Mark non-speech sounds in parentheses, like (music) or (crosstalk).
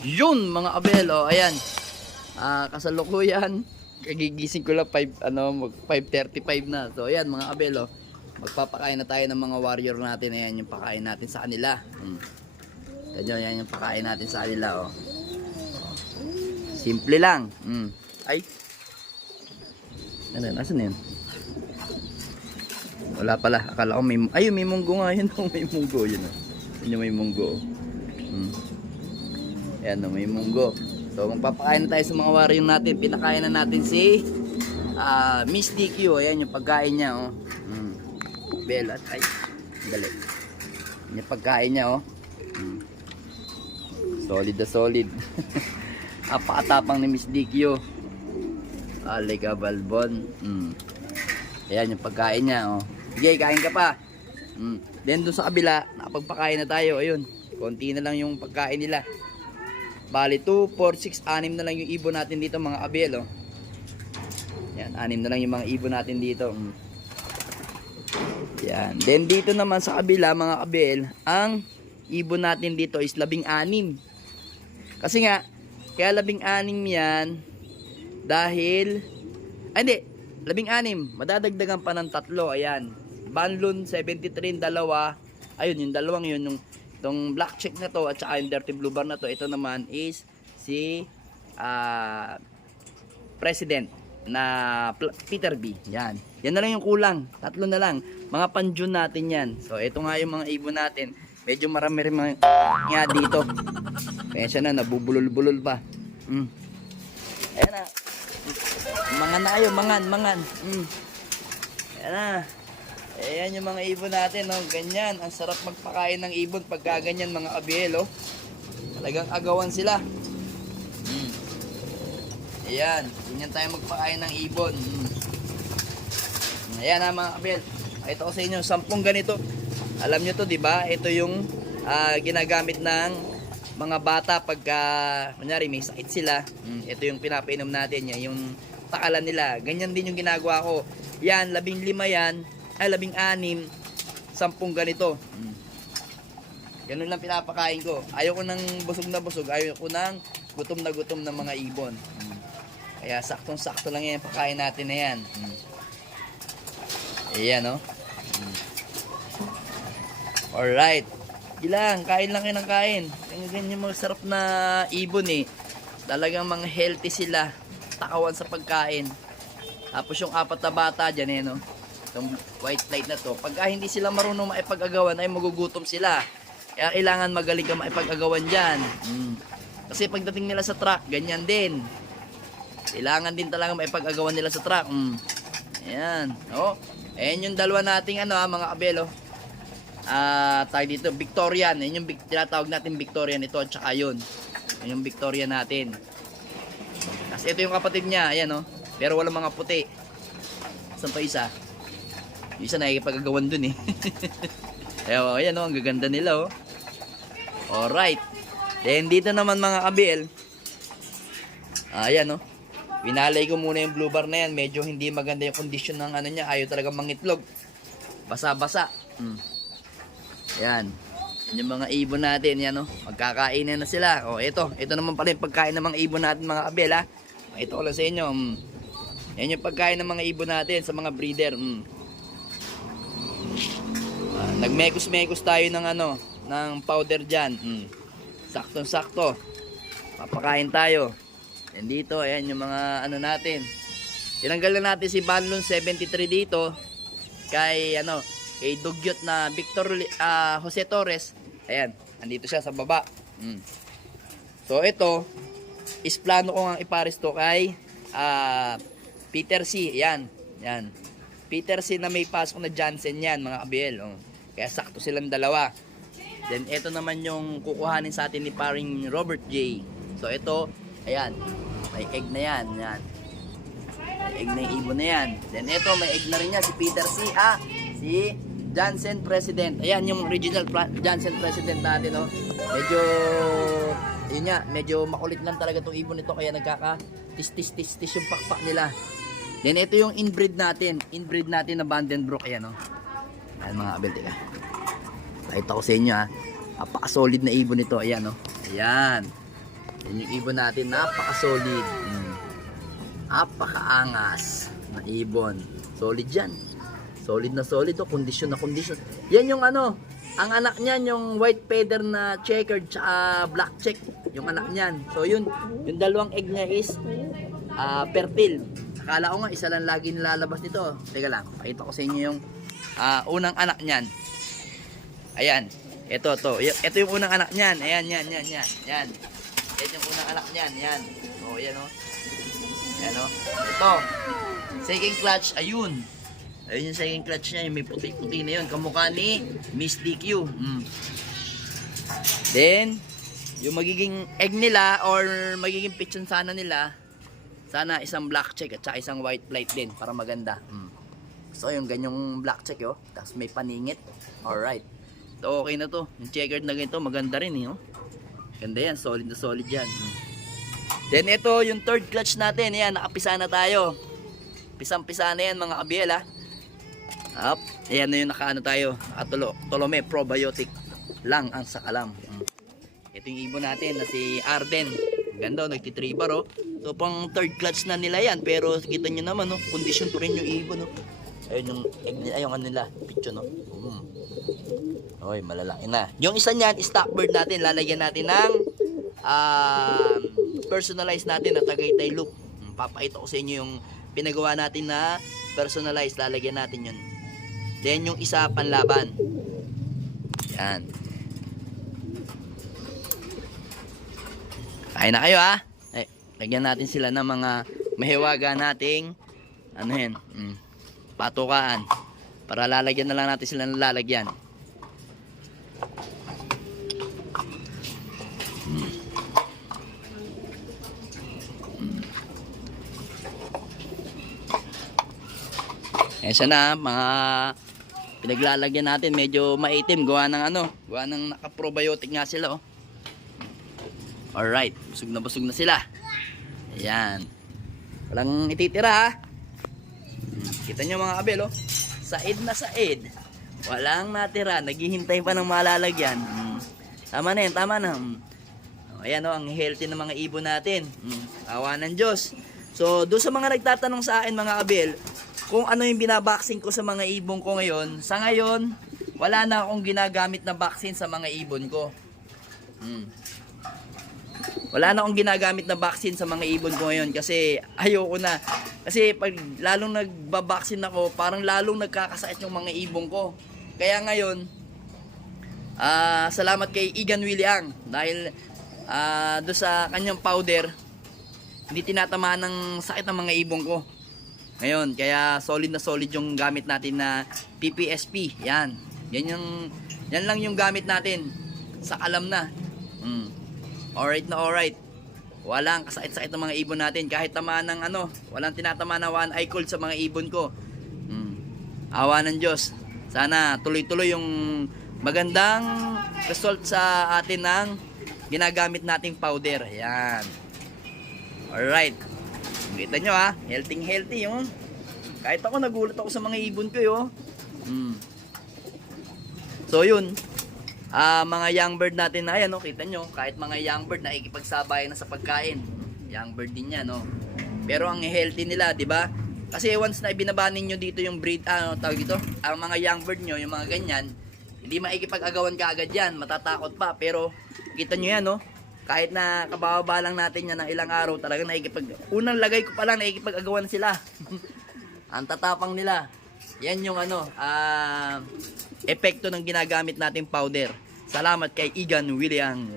Yun mga abel, oh, ayan. Ah, kasalukuyan. Kagigising ko lang 5 ano, mag 5:35 na. So ayan mga abel, oh. Magpapakain na tayo ng mga warrior natin. Ayan yung pakain natin sa kanila. Hmm. Ganyan, yan yung pakain natin sa kanila, oh. Simple lang. Hmm. Ay. Ano, nasan na yun? Wala pala. Akala ko may... Ayun, may munggo nga. Yun, oh, (laughs) may munggo. Yun, oh. Yun yung may munggo. oh. Hmm. Ayan, may munggo. So, magpapakain na tayo sa mga warrior natin. Pinakain na natin si ah Miss DQ. Ayan yung pagkain niya, oh. Hmm. Bella. Ay, galit. Yan yung pagkain niya, oh. Hmm. Solid na solid. (laughs) Apakatapang ni Miss DQ. Aliga Balbon. Mm. Ayan yung pagkain niya, oh. Sige, kain ka pa. Mm. Then doon sa kabila, nakapagpakain na tayo. Ayun, konti na lang yung pagkain nila. Bali, 2, 4, 6, 6 na lang yung ibon natin dito mga abel, oh. Yan, 6 na lang yung mga ibon natin dito. Mm. Yan. Then dito naman sa kabila mga kabel, ang ibon natin dito is labing anim. Kasi nga, kaya labing anim yan dahil, ay hindi, labing anim, madadagdagan pa ng tatlo, ayan. Banlon 73 yung dalawa, ayun yung dalawang yun, yung itong black check na to at saka yung dirty blue bar na to, ito naman is si ah president na Peter B. Yan. Yan na lang yung kulang. Tatlo na lang. Mga panjun natin yan. So, ito nga yung mga ibon natin. Medyo marami rin mga nga dito. Kaya na, nabubulol-bulol pa. Mm. Ayan na. Mangan na kayo, mangan, mangan. Mm. Ayan na. Ayan yung mga ibon natin, no? Ganyan. Ang sarap magpakain ng ibon pagka ganyan mga oh. Talagang agawan sila. Mm. Ayan. Ganyan tayo magpakain ng ibon. Mm. Ayan na mga abel. Ito ko sa inyo, sampung ganito. Alam nyo to, di ba? Ito yung ah, ginagamit ng mga bata pagka, kunyari, may sakit sila. Mm, ito yung pinapainom natin, yan, yung takalan nila. Ganyan din yung ginagawa ko. Yan, labing lima yan, ay labing anim, sampung ganito. Mm. Ganun lang pinapakain ko. Ayaw ko ng busog na busog, ayaw ko ng gutom na gutom ng mga ibon. Kaya saktong-sakto lang yan yung pakain natin na yan. Mm. Ayan, no? Mm. Alright. Gilang, kain lang kayo ng kain. Yung ganyan mga sarap na ibon eh. Talagang mga healthy sila. Takawan sa pagkain. Tapos yung apat na bata dyan eh, no? White light na to. Pagka hindi sila marunong maipag-agawan, ay magugutom sila. Kaya kailangan magaling ka maipag-agawan dyan. Mm. Kasi pagdating nila sa truck, ganyan din. Kailangan din talaga maipag-agawan nila sa truck. Mm. Ayan. Oh. Ayan yung dalawa nating ano ha, mga kabelo. Ah, tag dito, Victorian. Ayan yung tinatawag natin Victorian ito at saka yun. Ayan yung Victorian natin. Tapos ito yung kapatid niya, ayan oh. Pero walang mga puti. Saan pa isa? Yung isa nakikipagagawan dun eh. (laughs) oh, ayan oh, ang gaganda nila oh. Alright. Then dito naman mga kabil. Ayan oh. Winalay ko muna yung blue bar na yan. Medyo hindi maganda yung condition ng ano niya. Ayaw talaga mangitlog. Basa-basa. Mm. Yan. Yung mga ibon natin. Yan, oh. Magkakainin na sila. O, ito. Ito naman pala yung pagkain ng mga ibon natin, mga kabel, ha. Ito ko lang sa inyo. Mm. Yan yung pagkain ng mga ibon natin sa mga breeder. Mm. Nagmekos-mekos tayo ng ano, ng powder dyan. Mm. Saktong-sakto. Papakain tayo. Yan dito, ayan yung mga ano natin. Tinanggal na natin si Banlon 73 dito kay ano, kay Dugyot na Victor ah, Jose Torres. Ayan, andito siya sa baba. Mm. So ito is plano ko nga ipares to kay ah, Peter C. Yan, yan. Peter C na may pasok na Johnson yan, mga kabiel. Oh. Kaya sakto silang dalawa. Then ito naman yung kukuhanin sa atin ni paring Robert J. So ito, ayan, may egg na yan, yan. May egg na yung ibon na yan. Then ito, may egg na rin niya, si Peter C. Ah, si Johnson President. Ayan yung original Johnson President natin, no. Medyo, yun nga, medyo makulit lang talaga itong ibon nito, kaya nagkaka tis tis tis tis yung pakpak nila. Then ito yung inbreed natin, inbreed natin na Vandenbroek, ayan, no. Ayan mga kabel, teka. Pakita ko sa inyo, ha. Napaka-solid na ibon nito, ayan, no. Ayan. Yan yung ibon natin, napaka-solid. Mm. Napaka-angas na ibon. Solid yan. Solid na solid to, kondisyon na kondisyon. Yan yung ano, ang anak niyan yung white feather na checkered tsaka black check. Yung anak niyan. So yun, yung dalawang egg niya is ah fertile. Akala ko nga isa lang lagi nilalabas nito. Teka lang, pakita ko sa inyo yung ah, unang anak niyan. Ayan. Ito, to. Ito yung unang anak niyan. Ayan, yan, yan, yan. Yan. Yan yung unang anak niyan. Yan. O, yan o. Yan o. Ito. Second clutch, ayun. Ayun yung second clutch niya. Yung may puti-puti na yun. Kamukha ni Miss DQ. Mm. Then, yung magiging egg nila or magiging pitchon sana nila, sana isang black check at saka isang white plate din para maganda. Mm. So yung ganyong black check yo, tapos may paningit. Alright. Okay na to. Yung checkered na ganito, maganda rin eh. Oh. Ganda yan, solid na solid yan. Then ito, yung third clutch natin. Ayan, nakapisa na tayo. Pisang-pisa na yan mga kabiel ha. Up. Ayan na yung nakaano tayo. Nakatulo. Tolome probiotic lang ang sakalam. Ito yung ibon natin na si Arden. Ganda, oh, nagtitribar oh. So pang third clutch na nila yan. Pero kita nyo naman, oh, condition to rin yung ibon. Oh. Ayun yung, egg nila- ayun ano nila, picture no. Mm. Oy, malalaki na. Yung isa niyan, stock natin, lalagyan natin ng um, personalized natin na Tagaytay look. Mm, Papakita ko sa inyo yung pinagawa natin na personalized, lalagyan natin yun. Then yung isa panlaban. Yan. Kain na kayo ha. Eh, lagyan natin sila ng mga mahiwaga nating ano yan, mm, patukaan. Para lalagyan na lang natin sila ng lalagyan. Siya na, mga pinaglalagyan natin medyo maitim gawa ng ano, gawa ng naka-probiotic nga sila oh. Alright, busog na busog na sila. Ayan. Walang ititira ha. Kita nyo mga kabel oh. Said na said. Walang natira. Naghihintay pa ng malalagyan. Hmm. Tama na yan, tama na. Hmm. Oh, Ayan oh, ang healthy ng mga ibon natin. Hmm. Awa ng Diyos. So, doon sa mga nagtatanong sa akin mga kabel, kung ano yung binaboxing ko sa mga ibon ko ngayon, sa ngayon, wala na akong ginagamit na vaccine sa mga ibon ko. Hmm. Wala na akong ginagamit na vaccine sa mga ibon ko ngayon kasi ayoko na. Kasi pag lalong nagbabaksin ako, parang lalong nagkakasakit yung mga ibon ko. Kaya ngayon, ah salamat kay Igan Williang dahil ah do sa kanyang powder, hindi tinatamaan ng sakit ng mga ibon ko. Ngayon, kaya solid na solid yung gamit natin na PPSP. Yan. Yan yung yan lang yung gamit natin. Sa alam na. Mm. Alright na alright. Walang kasakit-sakit ng mga ibon natin. Kahit tamaan ng ano, walang tinatama na one eye cold sa mga ibon ko. Mm. Awa ng Diyos. Sana tuloy-tuloy yung magandang result sa atin ng ginagamit nating powder. Ayan. Alright. Kita nyo ha, healthy healthy yun. Kahit ako nagulat ako sa mga ibon ko yo. Mm. So yun, Ah, mga young bird natin na ayan, no, kita nyo, kahit mga young bird na ikipagsabayan na sa pagkain. Young bird din yan, no. Pero ang healthy nila, 'di ba? Kasi once na ibinaba ninyo dito yung breed, ano tawag dito, ang mga young bird nyo, yung mga ganyan, hindi maikipag-agawan ka agad yan, matatakot pa. Pero kita nyo yan, no? Kahit na kabababa lang natin yan ng ilang araw, talagang naikipag... Unang lagay ko pa lang, naikipag-agawan sila. (laughs) ang tatapang nila. Yan yung ano, ah, epekto ng ginagamit nating powder. Salamat kay Igan William.